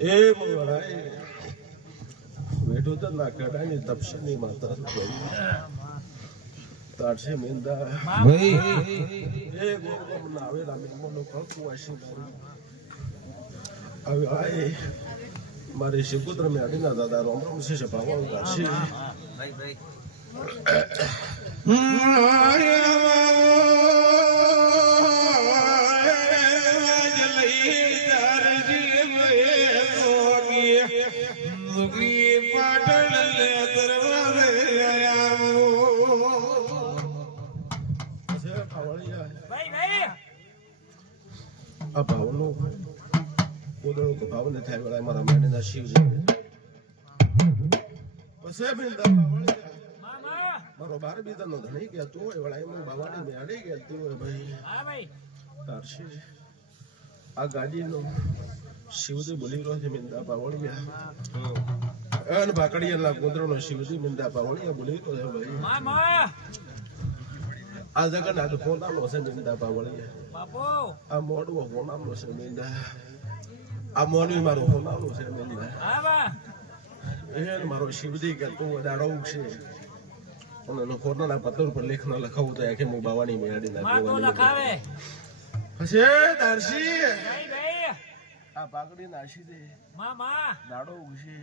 એ મંગળાય બેઠું તો ના કડાની તપસની માતા તારશે મિંદા ભાઈ એ ગોગમ ના આવે રામે મોનો કળકુ આશી આવે આય મારી શિવપુત્ર મે અડીના દાદા રોમ રોમ છે ભાવન ગાશે ભાઈ ભાઈ આ ભાવનો કોદળો કે ભાવ ને થાય વેળા મારા મેડીના શિવજી પછી બિંદા મારો બાર બીજાનો ધણી ગયા તું હોય વેળા એમ બાવાની મેડી ગયા તું હોય ભાઈ તારશી આ ગાડીનો શિવજી બોલી રહ્યો છે મિંદા પાવળિયા અને ભાકડિયાના કોદળોનો શિવજી મિંદા પાવળિયા બોલી રહ્યો છે ભાઈ આ જગન્નાથ ફોનાનો છે મિંદા પાવળિયા આ મોડવો ફોનાનો છે મિંદા આ મોનવી મારો ફોનાનો છે મિંદા એ મારો શિવજી કે તું દાડો છે અને કોરોના પત્તર પર લેખનો લખાવું તો કે હું બાવાની મેળી નાખી પછી દારશી આ પાકડી નાશી દે મામા દાડો ઉશે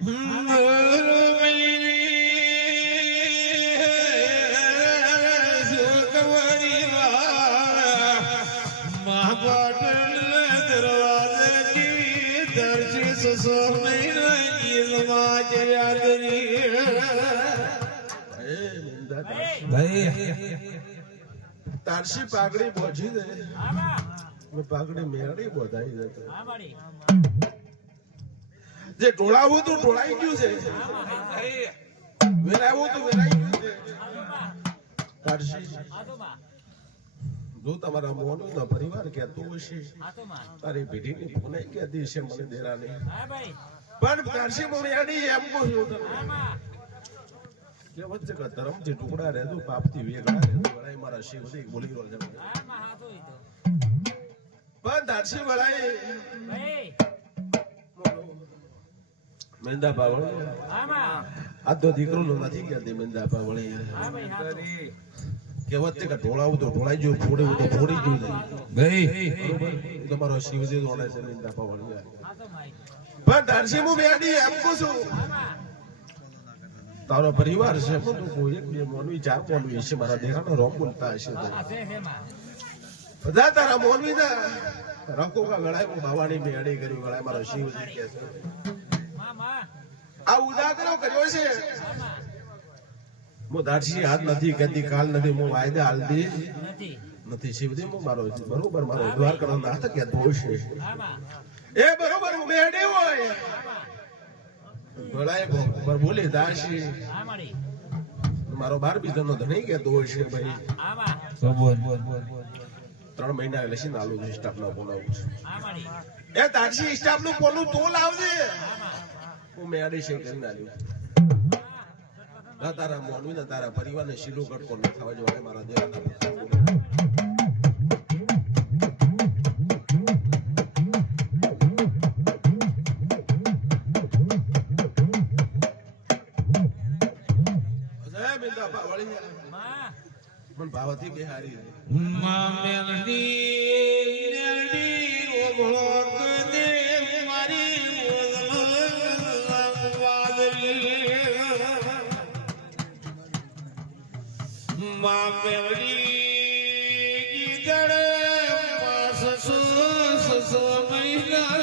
તારશી પાકડી પહોંચી દે પાકડી મેળી બોધાઈ જતો જે ટોળાવું તું ટોળાઈ ગયું છે વેરાવું તું વેરાઈ ગયું છે તારશી જો તમારા મોનો પરિવાર કહેતો હશે તારી પેઢીની પુનાઈ કહેતી છે મને દેરાની પણ તારશી મોણિયાની એમ કહ્યું કે વચ્ચે કે ધર્મથી ટુકડા રહેજો પાપથી વેગળા રહેજો વળાઈ મારા શિવજી બોલી રહ્યો છે પણ તારશી વળાઈ મેંદા પાવળિયા આ તો દીકરો નથી કહેતી મેંદા પાવળિયા કે વચ્ચે કે ઢોળાવું તો ઢોળાઈ ગયું ફોડ્યું તો ફોડી ગયું ભાઈ તમારો શિવજી દોડે છે મેંદા પાવળિયા પણ તારશી હું બેડી એમ કહું છું તારો પરિવાર છે પણ કોઈ એક બે મોનવી ચાર મોનવી છે મારા દેખાનો રોમ બોલતા હશે બધા તારા મોનવી ના રકો કા ગળાય હું બાવાની મેળી કરી ગળાય મારો શિવજી કે છે આ ઉદાગરો કર્યો છે હું દારશી હાથ નથી કદી કાલ નથી હું વાયદા હાલતી નથી શિવજી હું મારો બરોબર મારો ઉદ્ધાર કરવાનો હાથ કે દોષ છે એ બરોબર હું મેળી હોય ગળાય પર બોલી દારશી મારો બાર બીજાનો ધણી કે દોષ છે ભાઈ 3 મહિના લસી નાલું છે સ્ટાફ નો બોલાવું છું એ તારશી સ્ટાફ નું બોલું તો લાવજે હું મેડી છે કરી નાલ્યું ના તારા મોનવી ને તારા પરિવારને શીલો કટકો ન થવા જોઈએ મારા દેવાના પણ ભાવથી બિહારી માં મેલડી મેલડી ઓગળો કદે મારી વાદળી માં મેલડી ગીદડે માસ સસો મહિના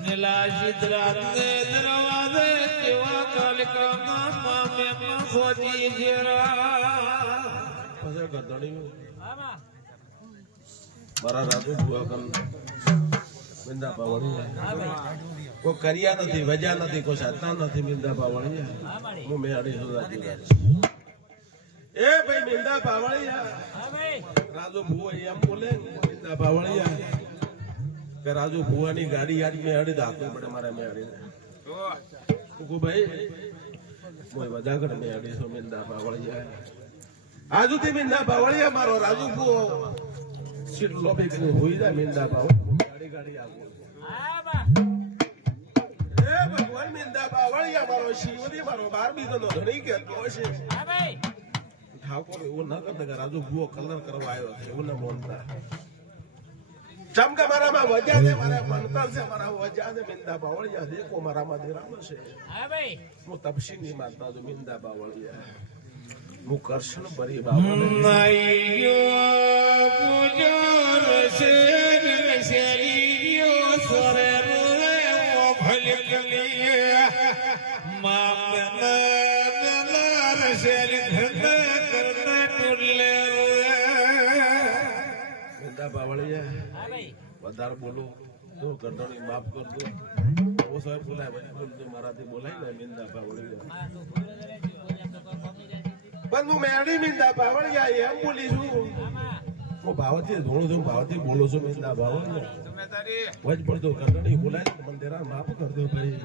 નીલા સિદ્ધરાત ને દરવાજે કેવા કાલકામાં મામે ખોજી જેરા પછી ગધડી મારા રાજુ બુઆ કન મિંદા પાવળિયા કોઈ કર્યા નથી વજા નથી કોઈ સાધના નથી મિંદા પાવળિયા હું મેળી સુધારી એ ભાઈ મિંદા પાવળિયા રાજુ બુઆ એમ બોલે મિંદા પાવળિયા કે રાજુ બુઆની ગાડી યાદ મેં અડી દાખવું પડે મારા મેળી કો ભાઈ કોઈ બધા ઘર મેં અડી સો મિંદા પાવળિયા આજુથી મિંદા પાવળિયા મારો રાજુ બુઓ સીટ લોબી કરીને હોઈ જાય મિંદા પાવ ગાડી ગાડી આવું એ ભગવાન મિંદા બાવળિયા મારો શિવજી મારો 12 નો ધણી કહેતો હશે. ઠાકોર એવું ના કરતા કે રાજુ ભૂવો કલર કરવા આવ્યો છે એવું ના બોલતા. ચમકા મારામાં વજા છે, મારા મનતર છે, મારા વજા છે. મિંદા બાવળિયા દેખો મારામાં દેરામ છે. હું તપસીની માતા છું મિંદા બાવળિયા. હું કૃષ્ણ ભરી મિંદા બાવળિયા વધારે બોલો તો ગરદણી માફ કરજો. ઓ સાહેબ બોલાય પછી બોલજો, મારાથી બોલાય ને મિંદા બાવળિયા. પણ હું મેળી મિંદા બાવળિયા એમ બોલી છું. હું ભાવથી ધોણું છું, ભાવથી બોલું છું મિંદા બાવળિયા. વચ પડતો ગરદણી બોલાય મંદિરા માફ કરજો ભાઈ.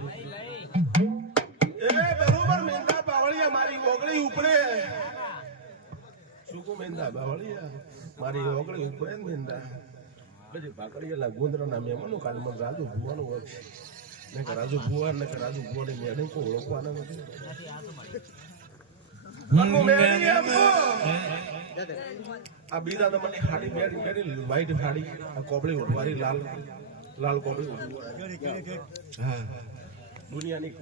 એ બરોબર મિંદા બાવળિયા મારી ઓગળી ઉપડે. શું કહું મિંદા બાવળિયા મારી ઓગળી ઉપડે ને મિંદા. પછી ભાકડીયા ગુંદરાના મહેમાનો કાલે મને રાજુ ભુવાનું હોય ને કે રાજુ ભુવા ને કે રાજુ ભુવાની મેડમ કોઈ ઓળખવાના નથી. આ બીજા નંબરની ખાડી મેળી વ્હાઈટ ખાડી, આ કોબળી ઓઢવારી લાલ લાલ કોબળી હા દુનિયાની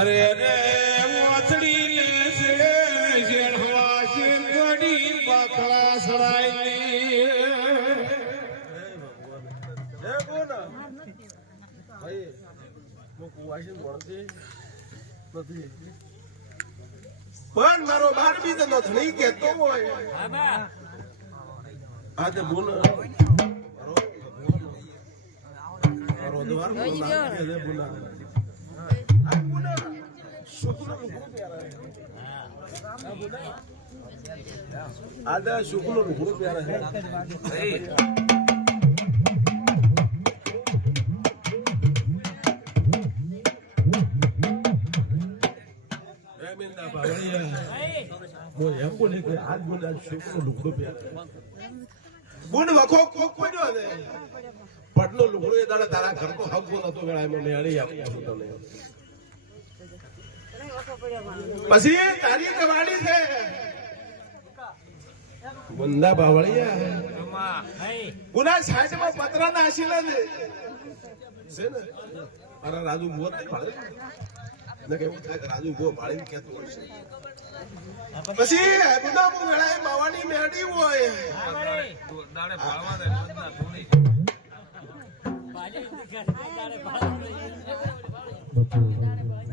અરે અરે વાથડી લે છે શેણવા શેરગડી બાકડા સડાઈ પણ મારો 12 નો ધણી કેતો હોય આજે બોલ મારો દ્વાર બોલા આદા શુક્લો નું ગુરુ પ્યારા છે. એમ બોલે કે આજ બોલે શુક્લો લુગડો પ્યારા બુન વખો કોક પડ્યો ને પટનો લુગડો એ દાડા તારા ઘર કો હક નતો વેળાય મેં મેળી આપું તને. પછી તારી કવાડી છે બંદા બાવળિયા પુના સાઈડમાં પતરા ના આશીલા છે ને. મારા રાજુ ભુવો નહીં ભાળે ને કે એવું થાય કે રાજુ ભુવો ભાળીને કહેતો હોય છે. પછી બધા વેળાએ માવાની મેડી હોય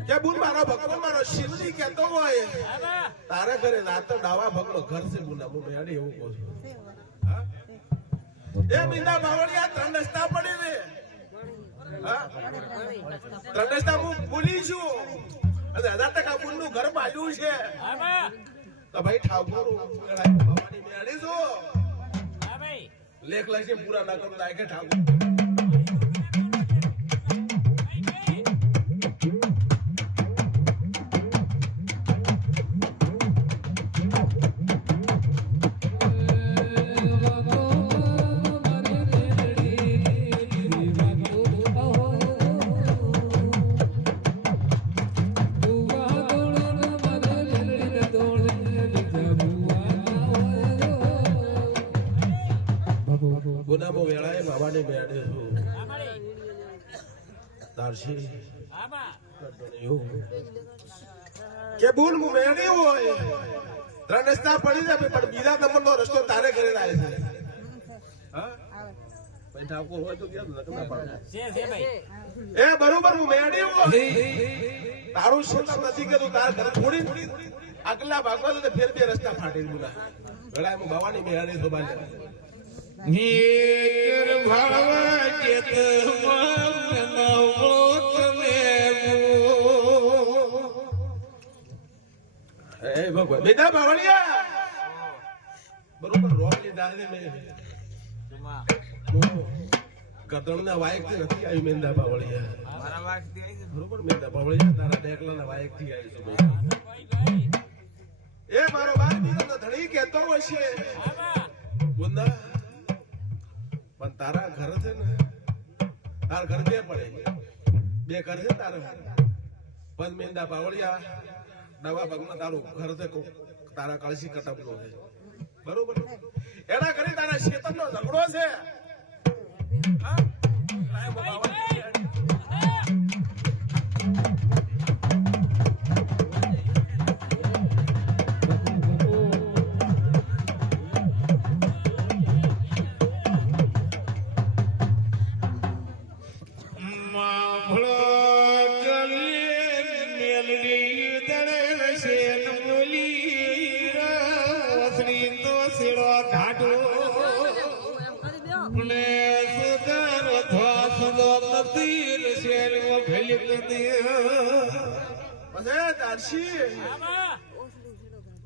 કે બુન મારો ભગવાન મારો શિવજી કહેતો હોય તારે ઘરે રાત ડાવા ભગલો ઘર છે બુના હું મેડી એવું કહું છું. એ મિંદા બાવળિયા 3 રસ્તા પડી રે. 3 રસ્તા હું ભૂલી છું અને 1000% બુન નું ઘર બાજુ છે તો ભાઈ ઠાકોર ભવાની મેળી છો લેખ લખી પૂરા ના કરું લાગે ઠાકોર. ગુનામો વેળાએ બાબાને બેડે છું તારશી કે બોલ હું મેળી હોય 3 રસ્તા પડી જાય પણ બીજા નંબરનો રસ્તો તારે ઘરે આવે છે. હા ભાઈ ઠાકોર હોય તો કેમ લખના પાડે એ બરોબર હું મેળી હોય તારું શેતમ નથી કે તું તાર ઘરે થોડી આગલા ભાગમાં તો ફેર 2 રસ્તા ફાટી બોલા વેળાએ હું બાવાની મેળી છો બાલે નીર ભાળવા જેત એ ભગવાન બેટા બાવળિયા બરોબર રોટલી દાળ ને મે કતણના વાયકથી નથી આવી મેંદા પાવળિયા મારા વાગતી આવી છે. બરોબર મેંદા પાવળિયા તારા ટેકલાના વાયકથી આવી છું ભાઈ એ મારો બાર બીજો ધણી કહેતો હશે ગુંદા પણ તારા ઘર છે ને તાર ઘર બે પડે બે ઘર છે તારા પણ મેંદા પાવળિયા નવા ભાગમાં તારું ઘર છે તારા કળશી કટકનો છે બરોબર એના કરી તારા શેતનનો ઝઘડો છે હા કાંઈ બાવળિયા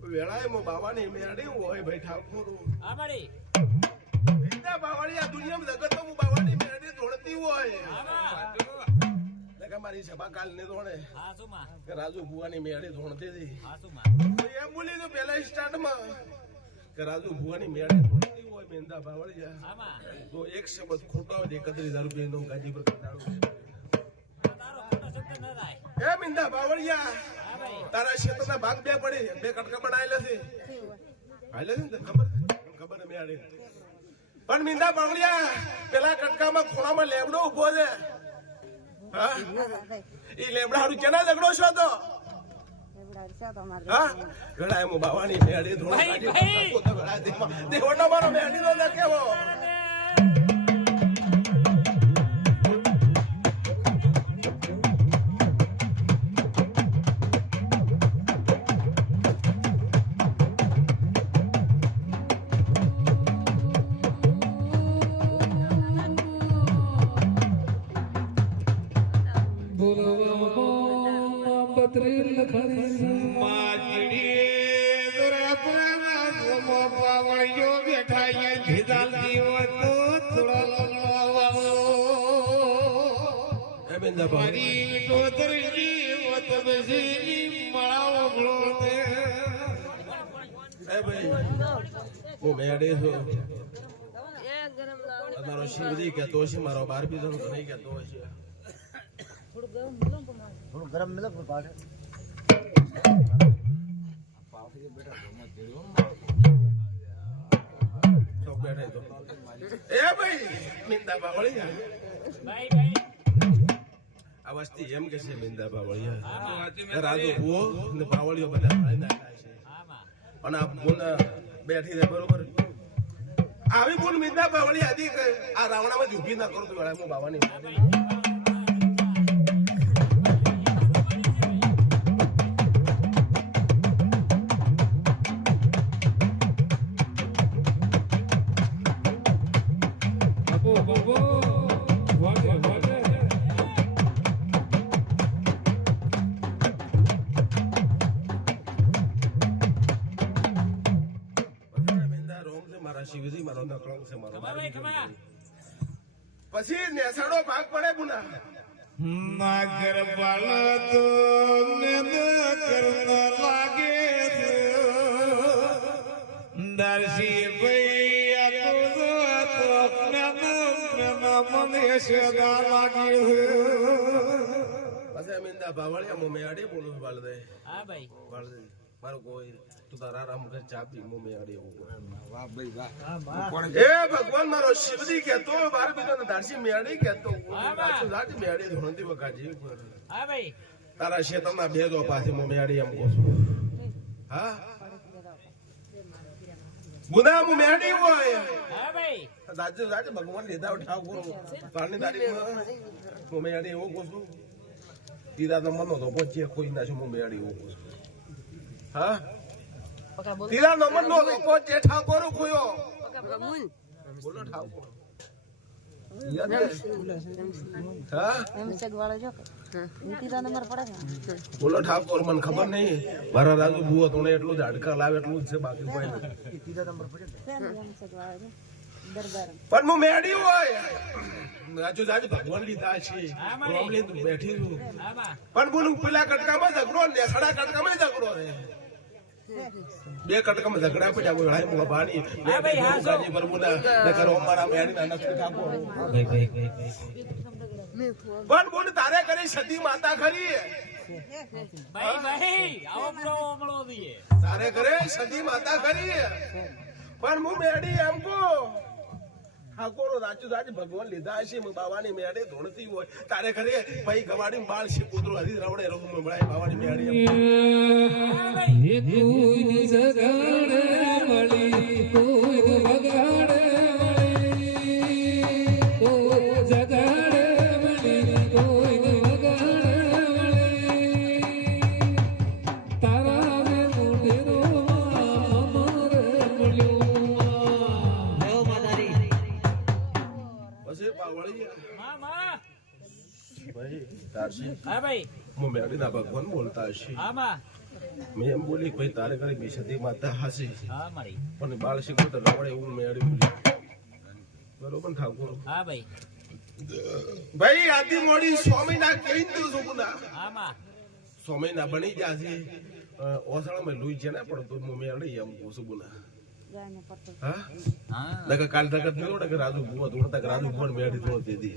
વેળાએ મો બાવાની મેરડી હોય ભાઈ ઠાકોર બાવાળી આ દુનિયામાં જગત તો બાવાની મેરડી ધોળતી હોય મારી સભા કાલ ને ધોણે કે રાજુ ભુવાની મેરડી ધોણતી હતી એમ બોલી તો પેલા સ્ટાર્ટમાં કે રાજુ ભુવાની મેરડી ધોણતી હોય મેંદા બાવળી તો એક શબ્દ ખોટો હોય 31,000 રૂપિયા નો ગાજી પર એ મિંદા બાવળિયા તારા ક્ષેત્રના ભાગ બે પડે બે કટકા બનાયેલા છે હાલે છે ને ખબર મેળે પણ મિંદા બાવળિયા પેલા કટકામાં ખૂણામાં લેબડો ઉભો છે હા ઈ લેબડા હારું કેના ઝઘડો છો તો હા ઘણા એમ બાવાની મેળી ધોળા દેવડો મારો મેળી નો કેવો મારો શિવજી કહેતો હશે મારો બાર બીજો નહીં કહેતો હશે થોડું ગરમ મિલો આ વસ્તી એમ કે છે મિંદા બાવળિયા રાજુ ભુવો ને બાવળિયો બધા નાખ્યા છે અને આ બોન બેઠી છે બરોબર આવી બોન મિંદા બાવળિયા હતી કે આ રાવણામાં જ ઊભી ના કરું તો વેળા હું બાવાની પછી નેસાડો ભાગ પડે પુના નાગર બાળત નેદ કરણ લાગે દર્શી ભાઈ આકો તો મને સદા લાગે પછી મિંદા બાવળિયા મો મેડી બોલું બાળ દે હા ભાઈ બાળ દે મારો કોઈ તું તારા રામ ઘર ચાપી મો મેડી વાહ ભાઈ વાહ એ ભગવાન મારો શિવજી કહેતો બાર બીજો દારસી મેડી કહેતો દારસી જાતી મેડી ધોણતી વકાજી હા ભાઈ તારા શેતના બે દો પાસે મો મેડી એમ કહું હા ગુના મો મેડી હોય હા ભાઈ દાજુ જાતે ભગવાન લીધા ઉઠાવ કરો પાણી દાડી મો મેડી એવું કહું છું તીરા નંબરનો તો પહોંચીએ કોઈ ના છું મો મેડી એવું કહું હા તીરા નંબર નો લોકો જે ઠાકોર ખોયો બોલો ઠાકોર બોલો ઠાકોર મને ખબર નહીં મારા રાજુ ભુવો તો એટલું જ હાડકા લાવે એટલું જ છે બાકી કોઈ પણ હું મેડી હોય રાજુ જાજ ભગવાન લીધા છે રોમ લઈને તું બેઠી છું પણ બોલું પેલા કટકામાં ઝઘડો ને સડા કટકામાં ઝઘડો રે બે કટકામાં ઝઘડા પડ્યા કોઈ હાય મુવા પાણી મે ગાજી પર બોલા ન કરો અમારા મેડી ના નખી કાપો પણ બોલ તારે કરી સતી માતા ખરી ભાઈ આવો પ્રો ઓમળો દીએ તારે કરે સતી માતા ખરી પણ હું મેડી એમ કો ઠાકોરો રાજુ જાજ ભગવાન લીધા છે બાવાની મેડી ધોણતી હોય તારે કરે ભાઈ ગવાડી બાળ છે કૂતરો હરી રવડે રહું મળાય બાવાની મેડી એ કોઈ જગાડે મળી કોઈ વગાડે મળી કોઈ જગાડે મળી કોઈ વગાડે મળી તારા મે મોઢેરો અમર મળ્યો પછી પાવળી મામા ભાઈ તારસી હા ભાઈ હું મેડી ના ભગવાન બોલતા છે આમાં મેં એમ બોલી કે ભાઈ તારે કરી બી સતી માતા હાસી હા મારી પણ બાળ શીખો તો રવડે એવું મેળી બોલી બરોબર ઠાકોર હા ભાઈ ભાઈ આદિ મોડી 6 મહિના કહી દઉં છું ગુના આમાં 6 મહિના બની જાશે ઓસળમાં લોહી છે ને પણ તો હું મેળી એમ પૂછું ગુના હા હા લગા કાલ તક નહોતો કે રાજુ ભૂવા ધોણતા કે રાજુ ભૂવા મેળી ધોણતી હતી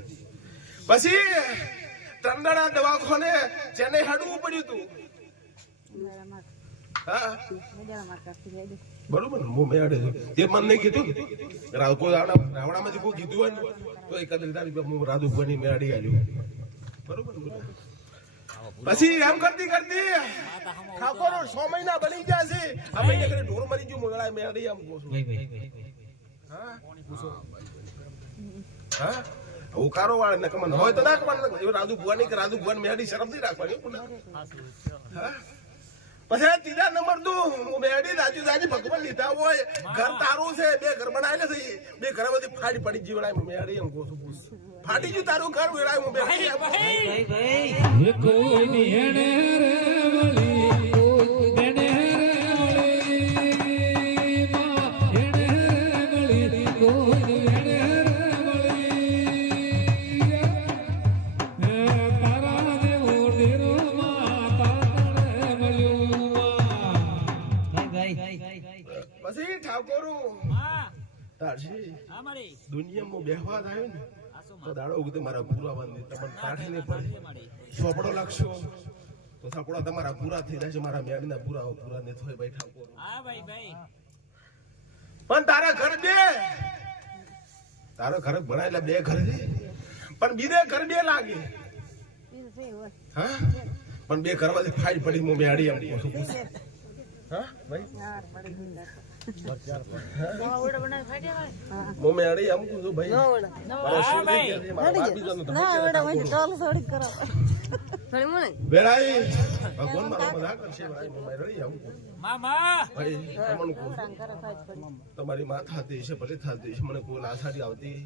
પછી તંદડા દવાખાને જેને હડવું પડ્યું તું હા બરોબર હું મેળે તે મને નહીં કીધું કોઈ રાવણામાંથી કોઈ કીધું હોય ને તો એકાદ હું રાજુ ભૂવાની મેળી આવ્યું બરોબર પછી એમ કરતી કરતી ઠાકોરો 6 મહિના બની ગયા છે આ મહિને કરી ઢોર મરી ગયું મોગળા મેળી એમ કહું છું હા હા ઉકારો વાળે ને કમન હોય તો ના કમન રાજુ ભૂવાની કે રાજુ ભૂવાની મેળી શરમ થી રાખવાની હા પછી ત્રીજા નંબર તું મેડી રાજુ જાજી ભગવાન લીધા હોય ઘર તારું છે બે ઘર બનાવેલા છે બે ઘર બધી ફાડી પડી જીવડાય મેડી એમ કહું છું ફાટી ગયું તારું ઘર વેડાય હું ભાઈ ભાઈ એ કોઈ નિહણે રે મળી કોઈ દેણે રે મળી માં હેણે રે મળી કોઈ દેણે રે મળી તારા દેવો ડેરો માતા તણે મળ્યો પછી ઠાકોરો હા તારજી હા મારી દુનિયામાં બેહવા આવ્યો ને આસુ તો દાડો ઉગતે મારા પૂરા બાંધી તમને કાઢી નહીં પડે મારી સોપડો લાગશો તો સાપડો તમારા પૂરા થઈ જશે મારા મેડીના પૂરા ને થોય ભાઈ ઠાકોર હા ભાઈ ભાઈ પણ તારા ઘર ભણાયેલા બે ઘર છે પણ બીજે ઘર બે લાગે હા પણ બે ઘરમાંથી ફાઈટ પડી હું મેડી એમ કહું છું હા ભાઈ હું મેડી એમ કહું છું ભાઈ મારો શિવજી કહે છે, મારો બાપી જનો તમે વેળાએ ભગવાન મારો બધા કરશે વેળાએ હું મેડી એમ કહું મામા ભાઈ તમને કહું તમારી માં થતી છે ભલે થતી છે મને કોઈ લાસાડી આવતી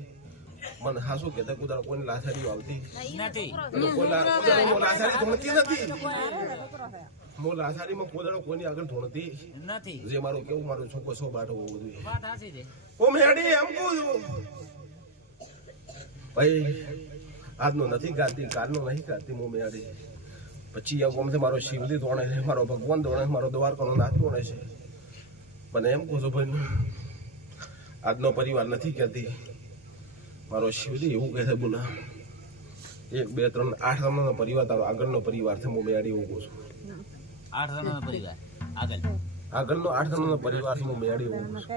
મને હાસુ કહેતા કુદાર કોઈને લાસાડી આવતી નથી કોઈ લાસાડી ધોણતી નથી હું લાસાડીમાં કોદાડો કોઈની આગળ ધોણતી નથી જે મારું કેવું મારું છોકરો સો બાટો હોવું જોઈએ વાત સાચી છે હું મેડી એમ કહું છું ભાઈ આજનો નથી ગાતી કાલનો નહીં ગાતી હું મેડી પછી આ ગમથી મારો શિવજી ધોણે છે મારો ભગવાન ધોણે છે મારો દ્વારકાનો નાથ ધોણે છે મને એમ કહું છું ભાઈ આજનો પરિવાર નથી કહેતી મારો શિવજી એવું કહે છે બોલા 1 2 3 8 જણાનો પરિવાર તારો આગળનો પરિવાર છે હું મેડી એવું કહું છું 8 જણાનો પરિવાર આગળ આગળનો 8 જણાનો પરિવાર છે હું મેડી એવું કહું છું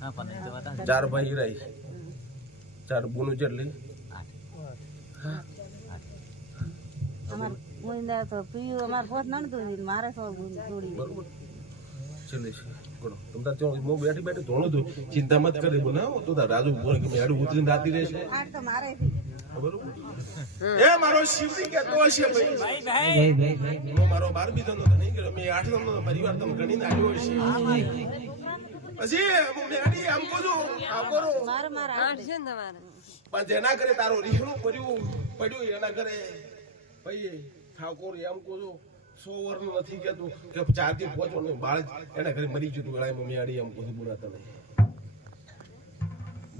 હા પણ એ તો વાત 4 ભાઈ રહી 4 બોનું જેટલી બરોબર ચલે છે ગણો તમતા ત્યાં હું બેઠી બેઠી ધોણું છું ચિંતા મત કરી બોલ ના તો રાજુ બોલ કે મેડું ઉતરીને રાતી રહેશે બરોબર એ મારો શિવજી કહેતો હશે ભાઈ ભાઈ ભાઈ હું મારો 12 બીજાનો તો નહીં કર્યો મેં 8 જણનો પરિવાર તમે ગણીને આવ્યો હશે પછી હું મેડી આમ કહું છું ઠાકોરો પણ જેના ઘરે તારો રીહણું પડ્યું એના ઘરે ભાઈ ઠાકોર એમ કહું છું 100 વર્ષનું નથી કહેતું કે 4 થી 5 વર્ષનું બાળ એના ઘરે મરી ગયું તું વેળાએ મેડી એમ કહું છું બોલા તને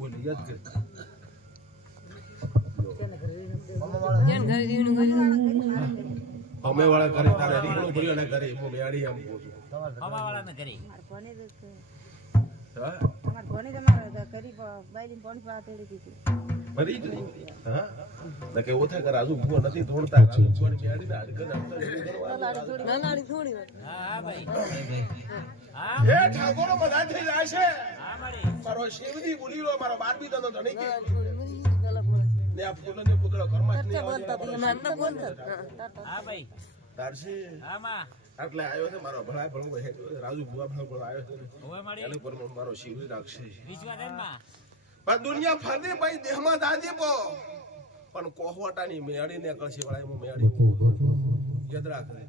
બોલ યાદ કર અમે વાળા કરે તારે રીકણું ભર્યો ને કરે હું મેળી આમ કહું છું હવાવાળાને કરી હા અમાર ભણી તમારે કરી બાઈલીન પાણી પા તેડી દીધી ભરી જ નહીં હા ને કે ઓથા કર આજુ ભૂ નથી તોડતા આજુ ભૂ મેળી ને અડકન નાનાડી થોડી હા હા ભાઈ હા એ ઠાકોરો બધા થઈ જાય છે હા મારી મારો શિવજી બોલી લો મારો બાર બી તને ધણી કે થોડી મરી ગલક ને આ ફૂલને પુતળો ઘરમાં જ નહીં બોલતા આવવા ના બોલતા હા ભાઈ તારસી હા માં એટલે આવ્યો છે મારો ભણાય ભણવો હે રાજુ ભુવા ભણવો આવ્યો છે હવે મારી એને પર મારો શિવજી રાખશે વિશ્વા માં પણ દુનિયા ફરતી ભાઈ દેહમાં દાદી પો પણ કોહવટાની મેળી ને કળશે વળાય હું મેળી યાદ રાખે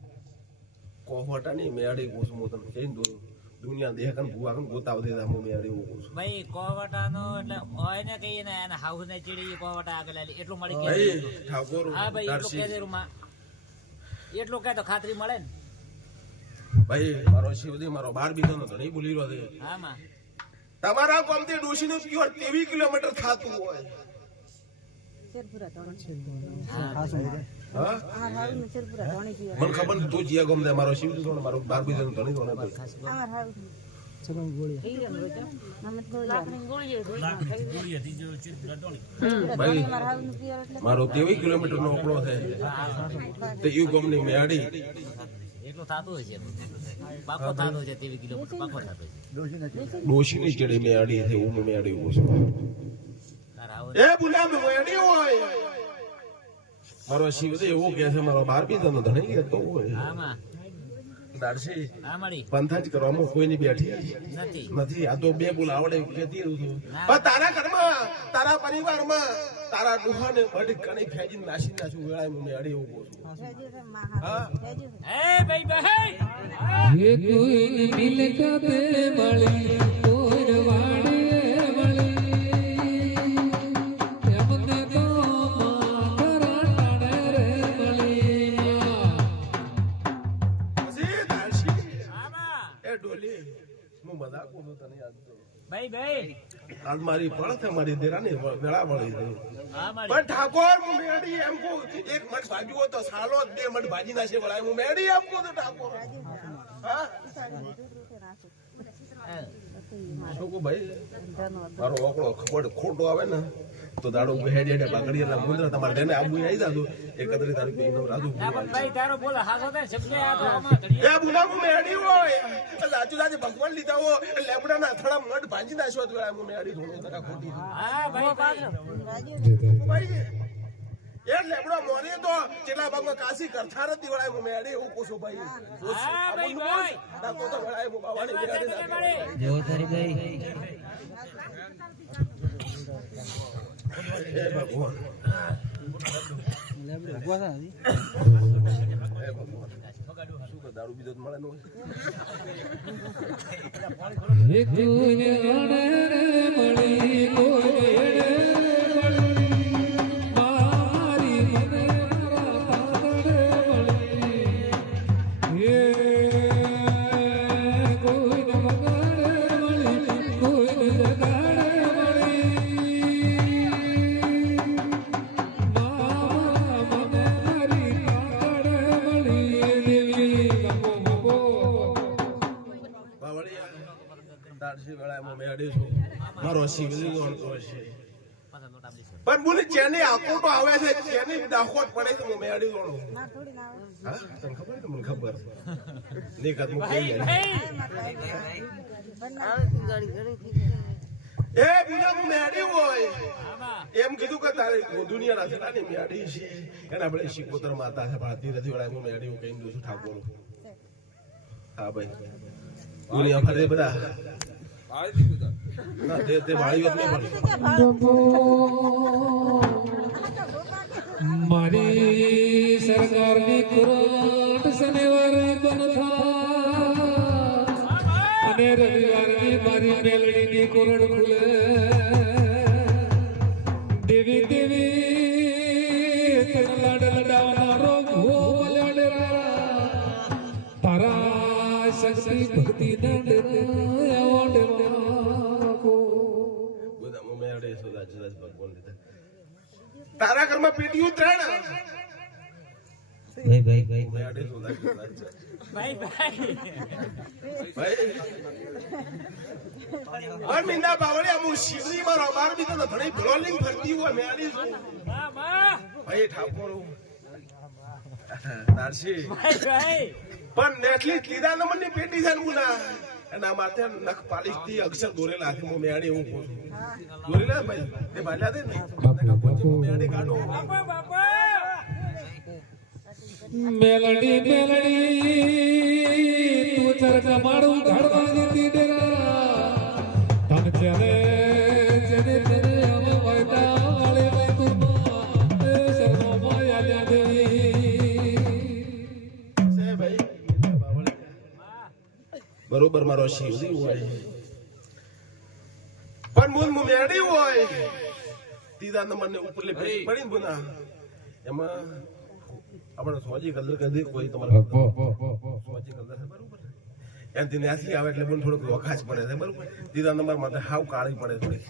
કોહવટાની મેળી કોસું હું તને કહીને દઉં દુનિયા દેહ કન ભુવા કન ગોતાવ દેતા હું મેળી હું કોસું ભાઈ કોવટાનો એટલે હોય ને કહીએ ને એને હાઉસ ને ચીડી કોવટા આગળ આલી એટલું મળી ભાઈ કે ઠાકોર હા ભાઈ એટલું તારસી કે રૂમાં એટલું કે તો ખાતરી મળે ને ભાઈ મારો શિવજી મારો બાર બીજો નો ધણી બોલી રહ્યો છે હા માં તમારા ગામથી ડોશીનું પ્યોર 23 કિલોમીટર થાતું હોય શેરપુરા ધોણી હા અમાર હાઉનું શેરપુરા ધોણી જીવ મને ખબર નથી તું જીયા ગમ દે મારો શિવજી તો મારો બાર બીજો નો ધણી ધોણે ભાઈ અમાર હાઉ ચલો ગોળી હીરમ રોજો નમત ગોળી લાકડી ગોળી ભાઈ અમાર હાઉનું પિયર એટલે મારો 23 કિલોમીટર નો ઓકળો છે તે યુ ગમની મેડી એટલું થતું હોય છે પાકો થતો છે 23 કિલોમીટર પાકો થતો છે ડોશીની ચડે મેડી છે હું મેડી હું છું તારા આવો એ બુલા મેડી હોય મારો શિવજી એવું કહે છે મારો બાર બીજો નો ધણી કહેતો હોય હા માં દાડસી હા મારી પંથા જ કરવામાં કોઈની બેઠી નથી નથી આ તો બે બોલ આવડે કેતી રહું છું પણ તારા ઘરમાં તારા પરિવારમાં તારા ડુહાને બડી કણી ફેજીને નાસી નાસું વેળાય હું મેડી એવું કહું છું રેજો છે મહા રેજો એ ભાઈ ભાઈ ये कोई मिलता ते मળી કોઈ વાડે મળી એમને તો માતરાણે રે મળી પછી દાડસી હા માં એ ડોલી હું મજાક કરું તને યાદ તો ભાઈ ભાઈ આજ મારી પળ છે મારી દેરાની વેળા વળી છે હા મારી પણ ઠાકોર હું મેડી એમ કહું એક મઠ ભાગ્યું હોય તો સાલો બે મઠ ભાજી નાખે વળાય હું મેડી એમ કહું તો ઠાકોર હા શું કહું ભાઈ મારો ઓકળો ખબર ખોટો આવે ને તો દાડો હેડે હેડે બાગડી એટલે મુંદ્રા તમારે તેને આબુ આવી જાતું 31 તારીખે ઇનામ રાજુ ના પણ ભાઈ તારો બોલ હાથો થાય સબકે આ તો આમાં ઘડિયા એ બુલા હું મેડી હોય લાજુ લાજુ ભગવાન લીધા હો લેબડાના થડા મઠ ભાજી નાખ્યો તો હું મેડી થોડો તકા ખોટી હા ભાઈ ભાઈ ભાઈ એ લેબડો મોરી તો જેટલા ભાગમાં કાશી કરતા નથી વળાય હું મેડી એવું પૂછું ભાઈ હા ભાઈ ભાઈ ના તો વળાય હું બાવાની મેડી ના જેવો તારી ભાઈ એ ભગવાન શું કે દારૂ બીજો મળે ન ये कोई आणे रे मળી કોઈ મળી મારી મને મારા પાદડે મળી એ કોઈ મગડે મળી કોઈ જગાડે મળી મારા મને મારી પાદડે મળી દેવી ગમો દાડસી વેળાએ હું મેડી છું મારો શિવજી ગણતો છે પાછા લોટ આપી દઈશું. પણ બોલે જેની આકોટો આવે છે જેની દાખોટ પડે છે હું મેડી ગણું ના થોડી ના આવે હા તને ખબર છે મને ખબર નિકત હું ભાઈ કહી ભાઈ આવે ગાડી ઘડી એ બીજા હું મેડી હોય આમાં એમ કીધું કે તારે દુનિયાના જેટલાની મેડી છે એના આપણે શિકોતર માતા છે પણ ધીરેથી વળાય હું મેડી કહી દઉં છું ઠાકોર હા ભાઈ દુનિયા ફરે બધા ના તે વાળી વાત નહીં પણ મારી સરકારની કુરટ શનિવાર બંધ થા અને રવિવારની મારી મેલડીની કુરટ ખુલે દેવી દેવી તન લાડ લડાવનારો ભો મલ્યાડેરા તારા શક્તિ ભક્તિ દંડ એવોડ વાકો બધા હું મેડી મેળી સોદા જુદા ભગવાન લીધા તારા ઘરમાં પેટીયું 3 ભાઈ મેળી સોદા જુદા ભાઈ ભાઈ ભાઈ મીંડા બાવળી અમુ શિવરી મારો બાર બી તો ઘણી ભલોલિંગ ફરતી હોય મેળી ભાઈ ઠાકોર તારસી ભાઈ પણ નેટલી ત્રીજા નંબરની પેટી છે ને મુના એના માથે નખ પાલિશ થી અક્ષર દોરેલા છે હું મેળી હું કહું દોરેલા ભાઈ તે બાલ્યા દે ને મેળી કાઢો મેલડી તું ચરકા મારું ઘડવા દીધી ડેરા તન ચલે ચલે ચલે અમ વૈતા વાલે વૈ તું એ શર્મો માયા દેવી છે ભાઈ બરોબર મારો શિવજી હોય પણ મૂળ મેળી હોય ત્રીજા નંબરને ઉપરલી પેટી પડી ને બુના એમાં આપણે સોજી કલર કરી કોઈ તમારે સોજી કલર છે બરોબર એનાથી ન્યાથી આવે એટલે મને થોડુંક વખાજ પડે છે બરોબર ત્રીજા નંબર માટે હાવ કાળી પડે થોડી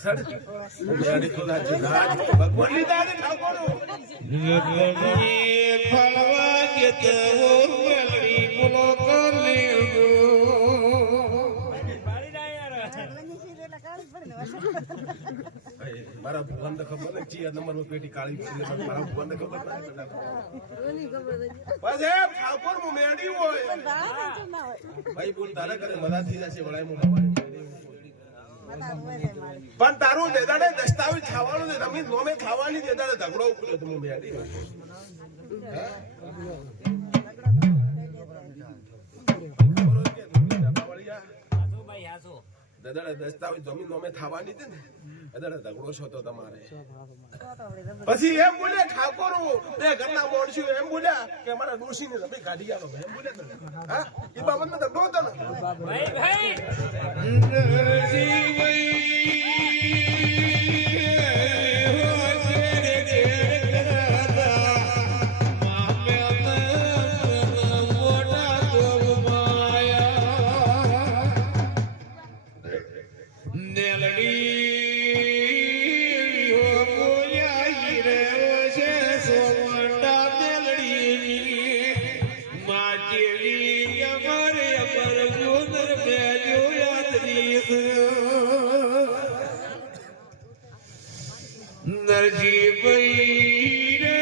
સડ મેળી તો ભગવાન લીધા છે ઠાકોર ફળવા જતો મેલડી બોલો કરી મારા ભગવાન તો ખબર નથી ચિયા નંબર પેટી કાળી પડી મારા ભગવાન ને ખબર નથી બસ એમ ઠાકોર હું મેળી હોય ભાઈ બોલ તારા કરે મદદ થઈ જશે વળાય હું પણ તારું દેદાડે દસ્તાવેજ ખાવાનું છે તમે નોમે ખાવાની દેદાડે ઝઘડો ઉકળ્યો તો હું મેળી દાદા દસ્તાવેજ જમીન નોમે થવાની હતી ને દાદા ઝઘડો છો તો તમારે પછી એમ બોલ્યા ઠાકોર બે ઘરના મોણસી એમ બોલ્યા કે અમારા ડોશી ને તમે કાઢી આવો એમ બોલ્યા હા એ બાબત માં ઝઘડો હતો ને ભાઈ નરજી ભાઈ રે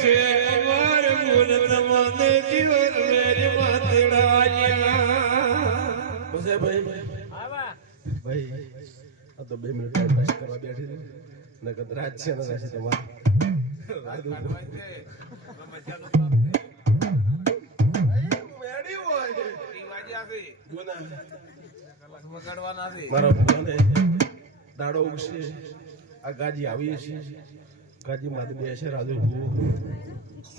છે અમાર ગુણ તમને જીવન મેરે માતડાયા પછી ભાઈ ભાઈ આ તો 2 મિનિટ ટાઈમ પાસ કરવા બેઠી હતી ને કદરાજ છે ને રહેશે તમારે મારા ભગવાને દાડો ઉગશે આ ગાજી આવી છે ગાજી માથે બેસે રાજુ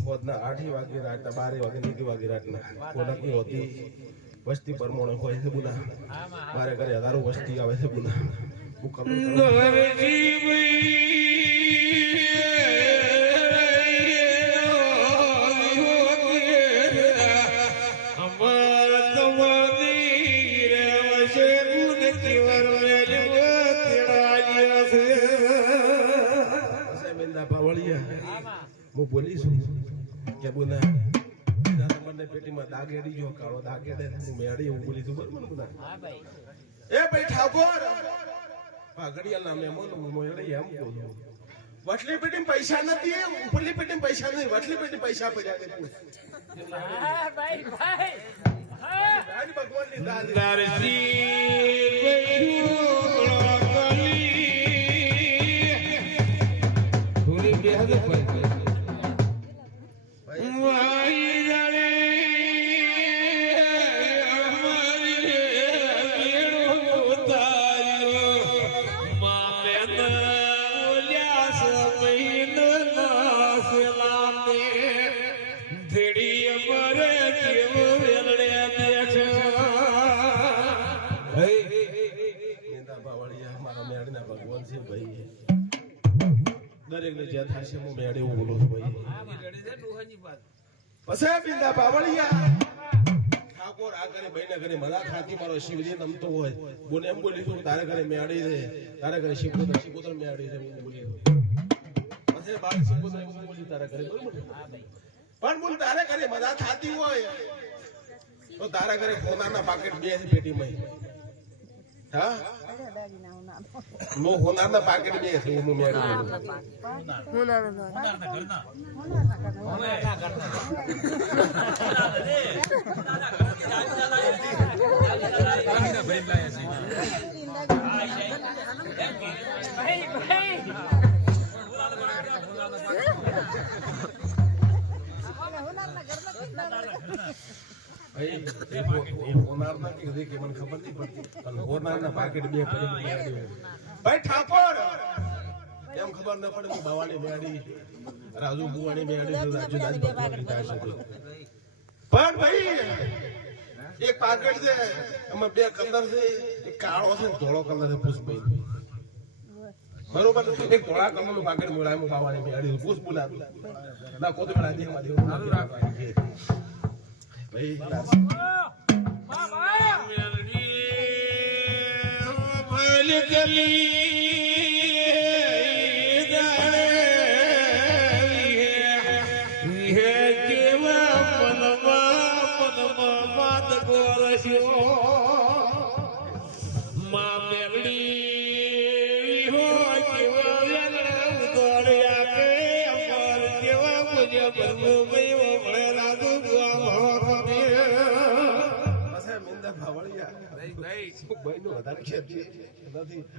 પોતના 8 વાગે રાતના 12 વાગે 1 વાગે રાતના કોનાકની હોતી વસ્તી પરમોણે હોય છે બુના મારે ઘરે હજારો વસ્તી આવે છે બુના હું કબૂલ હું બોલીશું કે બોલા તમને પેટીમાં દાગેડી જો કાળો દાગેડે હું મેળી હું બોલીશું બરોબર બોલા એ ભાઈ ઠાકોર પાઘડિયા નામે મોનું મેળી એમ કહું વટલી પેટીમાં પૈસા નથી ઉપરલી પેટીમાં પૈસા નથી વટલી પેટી પૈસા પડ્યા કે ભાઈ ભાઈ આજ ભગવાન ની દાલ દરેક ને જ્યાં થશે હું મેળે હું બોલું છું ભાઈ પછી બિંદા બાવળિયા ઠાકોર આ કરે બહેને કરે મજા ખાતી મારો શિવજી નમતો હોય બોને એમ બોલી તું તારે ઘરે મેળી છે તારે ઘરે શિવપુત્ર મેળી છે હું બોલી પછી બાળ શિવપુત્ર એવું બોલી તારે ઘરે બરોબર પણ બોલ તારે ઘરે મજા થાતી હોય તો તારા ઘરે સોનાના પાકેટ બે છે પેટીમાં હા નો સોનાના પાકેટ બે છે હું મેળી રાજુ બુવાણી મેળી પણ ભાઈ એક પાકેટ છે એમાં બે કલર છે એક કાળો છે ધોળો કલર છે પુષ્પભાઈ બરોબર એક ધોળા કલર નું પાકેટ મળાય હું બાવાની મેળી પુષ્પ બોલાતું ના કોથમડા દેવા દેવું ભાઈ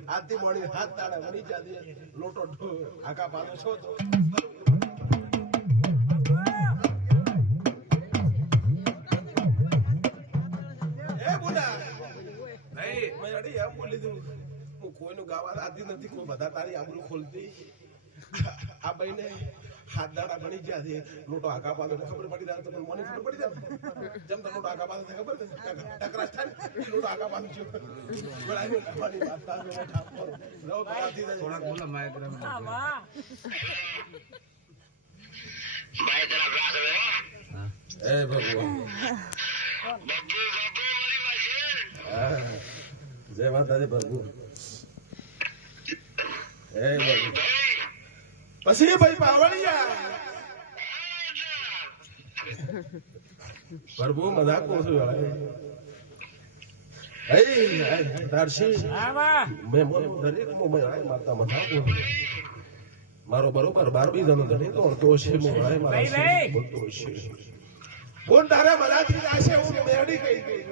આજથી મોડી હાથ તાળા વળી જાતે લોટો આકા પાડો છો તો એ બુડા નહીં મેં અડી એમ બોલી દઉં હું કોઈનું ગાવા રાતી નથી કોઈ બધા તારી આબરૂ ખોલતી આ ભાઈને હાથ દાડા બની ગયા છે લોટો આકા પાડો ખબર પડી જાય તો મને ખબર પડી જાય જેમ તો લોટો આકા પાડો ખબર છે ટકરાશ થાય લોટો આકા પાડો છે બળાઈ પાણી મારતા નો ઠાકોર લો પાતી જાય થોડા બોલા માય તરફ હા વાહ માય તરફ રાખ લે એ ભગવાન બબ્બુ મારી પાસે જય માતાજી પ્રભુ એ ભગવાન પછી ભાઈ પાવળિયા પ્રભુ મજાક કોશું તારશી મેં દરેક મારતા મજાક મારો બરોબર 12 જણ ધણી દોડતો છે બોલતો છે કોણ તારા મનાથી જાશે હું મેડી કહી ગઈ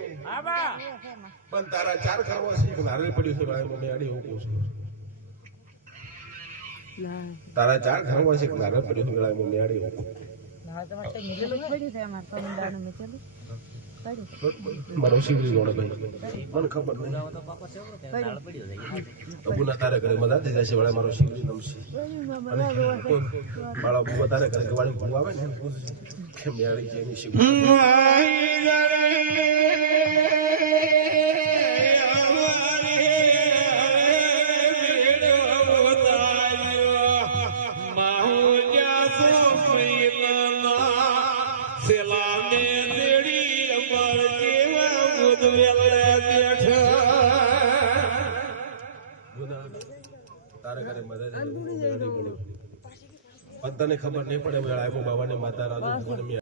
પણ તારા 4 કરવા છે નારે પડ્યું છે ભાઈ મેડી હું કહું છું તારા 4 ઘરમાં છે નારે પડ્યું છે મેડી મારો શિવજી જોડે ભાઈ મને ખબર નહીં અબુના તારે ઘરે મજા થઈ જશે વળે મારો શિવજી નમશે મારા બુવા તારે ઘરે ગવાડી ભૂ આવે ને કે મેળી છે એની શિવજી તને ખબર નહીં પડે બાબાને માતા રાજુ